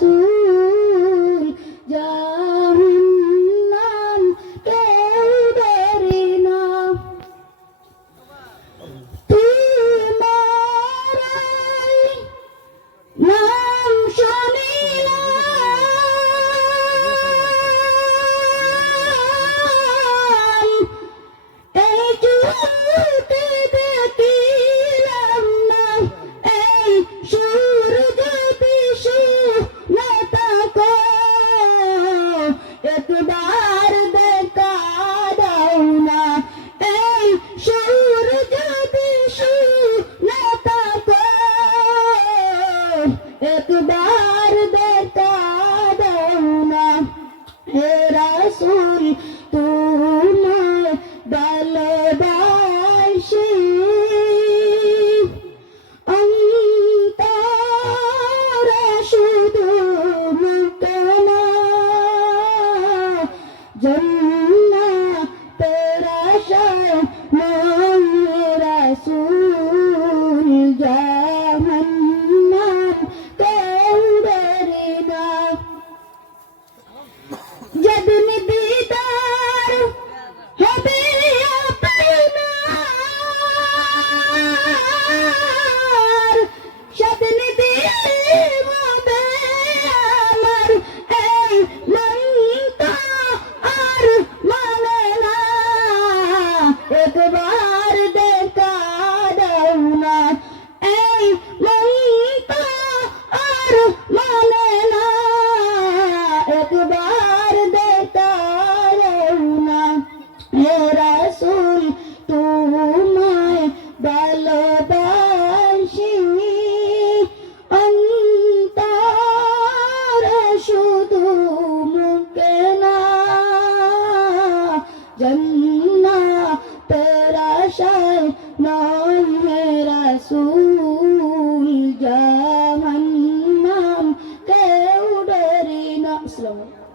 রাসূল জাহান্নাম কেউ ডরে না তোমার নাম শুনিলাম এই চোখে দেখিলাম না এই সুর যদি শুনে থাকো একবার দেখা দাও না এই সুর যদি শুনে থাকো একবার দেখা দাও না হে রাসূল তোমায় ভালোবাসি অন্তরে শুধু মুখে না জান্নাতের আশায় নয় রাসূল জাহান্নাম কেউ ডরে না যেদিন দিদার হবে আপনার সেদিন দিল হবে আমার এই মন তো আর মানে না একবার দেখা দাও না এই মন তো আর মানে না একবার দেখা দাও না হে রাসূল তোমায় ভালোবাসি অন্তরে শুধু মুখে না জান্নাতের আশায় নয় হে রাসূল জাহান্নাম কেউ ডরে না। আসসালামু আলাইকুম।